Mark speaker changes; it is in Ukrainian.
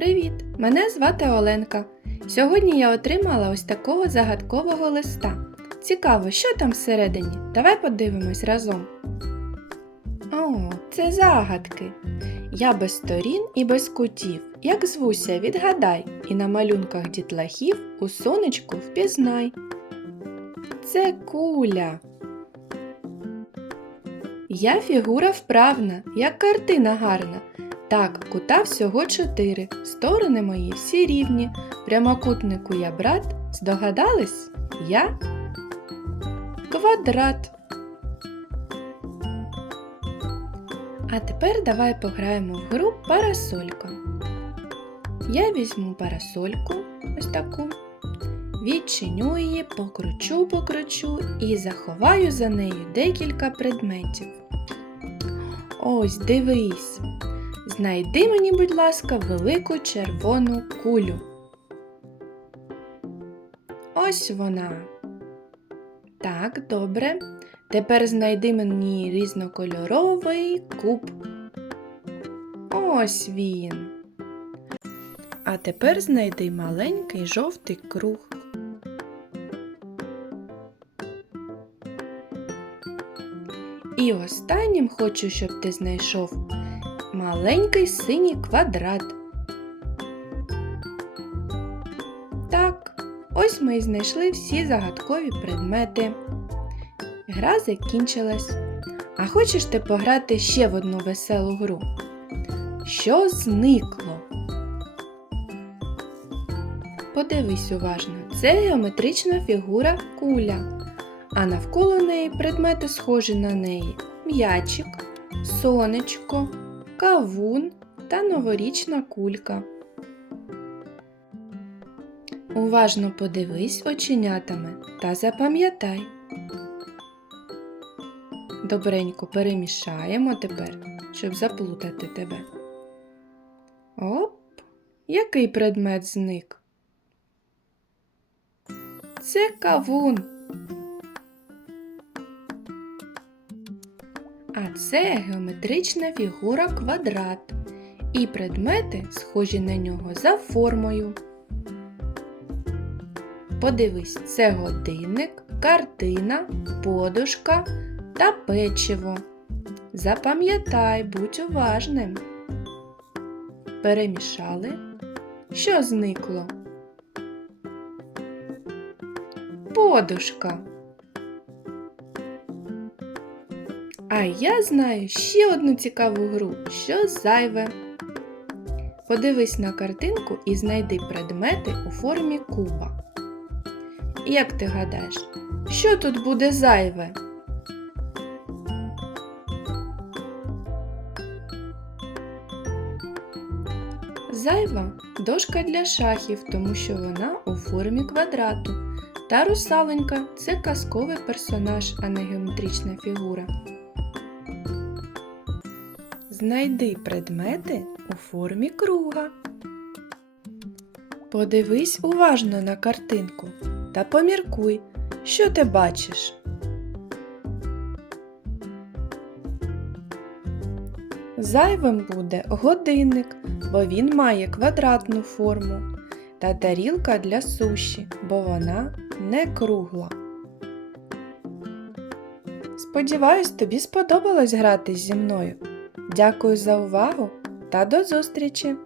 Speaker 1: Привіт! Мене звати Оленка. Сьогодні я отримала ось такого загадкового листа. Цікаво, що там всередині? Давай подивимось разом. О, це загадки. Я без сторін і без кутів. Як звуся, відгадай, і на малюнках дітлахів у сонечку впізнай. Це куля. Я фігура вправна, як картина гарна. Так, кута всього чотири, сторони мої всі рівні. Прямокутнику я брат, здогадались? Я квадрат. А тепер давай пограємо в гру парасолька. Я візьму парасольку, ось таку, відчиню її, покручу, покручу і заховаю за нею декілька предметів. Ось, дивись. Знайди мені, будь ласка, велику червону кулю. Ось вона. Так, добре. Тепер знайди мені різнокольоровий куб. Ось він. А тепер знайди маленький жовтий круг. І останнім хочу, щоб ти знайшов маленький синій квадрат. Так, ось ми і знайшли всі загадкові предмети. Гра закінчилась. А хочеш ти пограти ще в одну веселу гру? Що зникло? Подивись уважно, це геометрична фігура куля, а навколо неї предмети схожі на неї м'ячик, сонечко, кавун та новорічна кулька. Уважно подивись оченятами та запам'ятай. Добренько перемішаємо тепер, щоб заплутати тебе. Оп, який предмет зник? Це кавун. А це геометрична фігура квадрат. І предмети схожі на нього за формою. Подивись, це годинник, картина, подушка та печиво. Запам'ятай, будь уважним. Перемішали. Що зникло? Подушка. А я знаю ще одну цікаву гру, що зайве. Подивись на картинку і знайди предмети у формі куба. Як ти гадаєш, що тут буде зайве? Зайва дошка для шахів, тому що вона у формі квадрату. Та русаленька це казковий персонаж, а не геометрична фігура. Знайди предмети у формі круга. Подивись уважно на картинку та поміркуй, що ти бачиш. Зайвим буде годинник, бо він має квадратну форму, та тарілка для суші, бо вона не кругла. Сподіваюсь, тобі сподобалось грати зі мною. Дякую за увагу та до зустрічі!